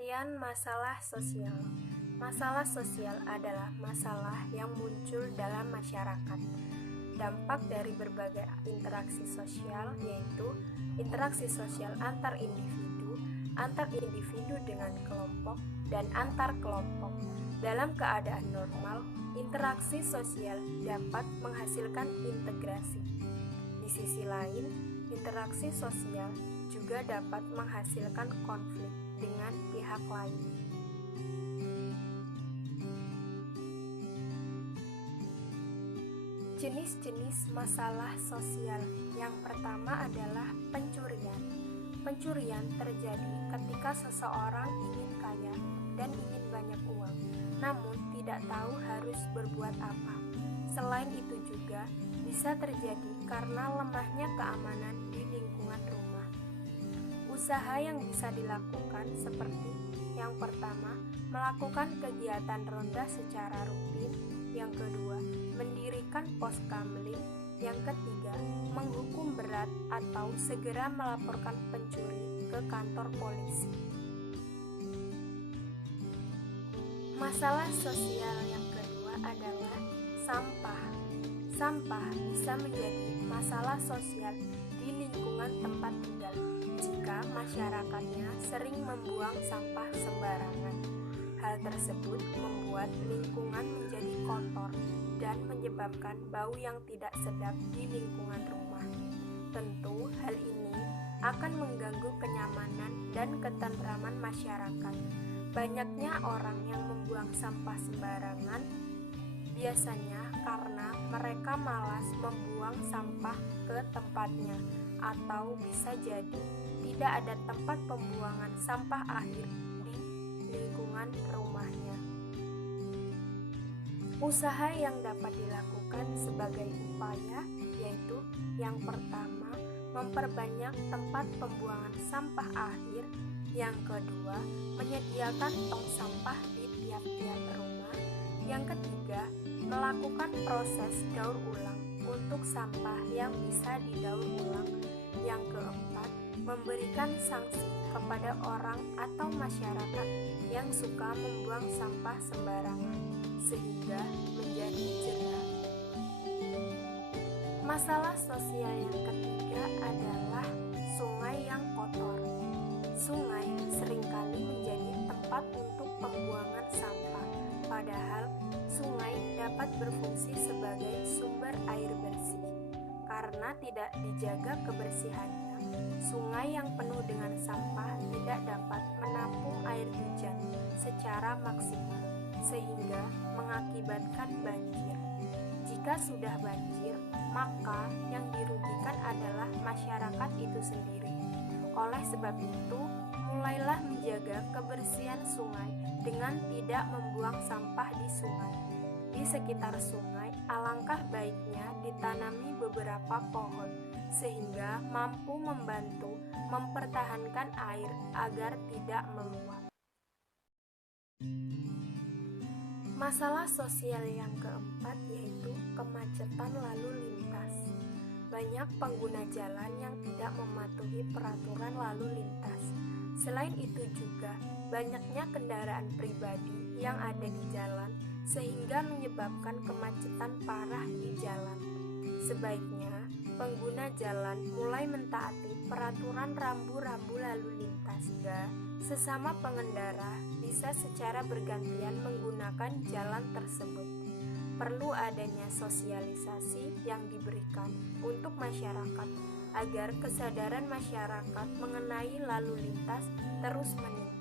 Pengertian masalah sosial. Masalah sosial adalah masalah yang muncul dalam masyarakat. Dampak dari berbagai interaksi sosial yaitu interaksi sosial antar individu dengan kelompok, dan antar kelompok. Dalam keadaan normal, interaksi sosial dapat menghasilkan integrasi. Di sisi lain, interaksi sosial juga dapat menghasilkan konflik dengan pihak lain. Jenis-jenis masalah sosial. Yang pertama adalah pencurian. Pencurian terjadi ketika seseorang ingin kaya dan ingin banyak uang, namun tidak tahu harus berbuat apa. Selain itu juga bisa terjadi karena lemahnya keamanan di lingkungan rumah. Usaha yang bisa dilakukan seperti yang pertama, melakukan kegiatan ronda secara rutin. Yang kedua, mendirikan pos kamling. Yang ketiga, menghukum berat atau segera melaporkan pencuri ke kantor polisi. Masalah sosial yang kedua adalah sampah. Sampah bisa menjadi masalah sosial di lingkungan tempat tinggal jika masyarakatnya sering membuang sampah sembarangan. Hal tersebut membuat lingkungan menjadi kotor dan menyebabkan bau yang tidak sedap di lingkungan rumah. Tentu hal ini akan mengganggu kenyamanan dan ketentraman masyarakat. Banyaknya orang yang membuang sampah sembarangan biasanya karena mereka malas membuang sampah ke tempatnya, atau bisa jadi tidak ada tempat pembuangan sampah akhir di lingkungan rumahnya. Usaha yang dapat dilakukan sebagai upaya yaitu yang pertama, memperbanyak tempat pembuangan sampah akhir. Yang kedua, menyediakan tong sampah di tiap-tiap rumah. Yang ketiga, melakukan proses daur ulang untuk sampah yang bisa didaur ulang. Yang keempat, memberikan sanksi kepada orang atau masyarakat yang suka membuang sampah sembarangan sehingga menjadi jerah. Masalah sosial yang ketiga adalah sungai yang kotor. Sungai seringkali menjadi tempat untuk pembuangan sampah, padahal sungai dapat berfungsi sebagai sumber air bersih. Karena tidak dijaga kebersihannya, sungai yang penuh dengan sampah tidak dapat menampung air hujan secara maksimal, sehingga mengakibatkan banjir. Jika sudah banjir, maka yang dirugikan adalah masyarakat itu sendiri. Oleh sebab itu, mulailah menjaga kebersihan sungai dengan tidak membuang sampah di sungai. Di sekitar sungai, alangkah baiknya ditanami beberapa pohon, sehingga mampu membantu mempertahankan air agar tidak meluap. Masalah sosial yang keempat yaitu kemacetan lalu lintas. Banyak pengguna jalan yang tidak mematuhi peraturan lalu lintas. Selain itu juga banyaknya kendaraan pribadi yang ada di jalan sehingga menyebabkan kemacetan parah di jalan. Sebaiknya pengguna jalan mulai mentaati peraturan rambu-rambu lalu lintas sehingga sesama pengendara bisa secara bergantian menggunakan jalan tersebut. Perlu adanya sosialisasi yang diberikan untuk masyarakat agar kesadaran masyarakat mengenai lalu lintas terus meningkat.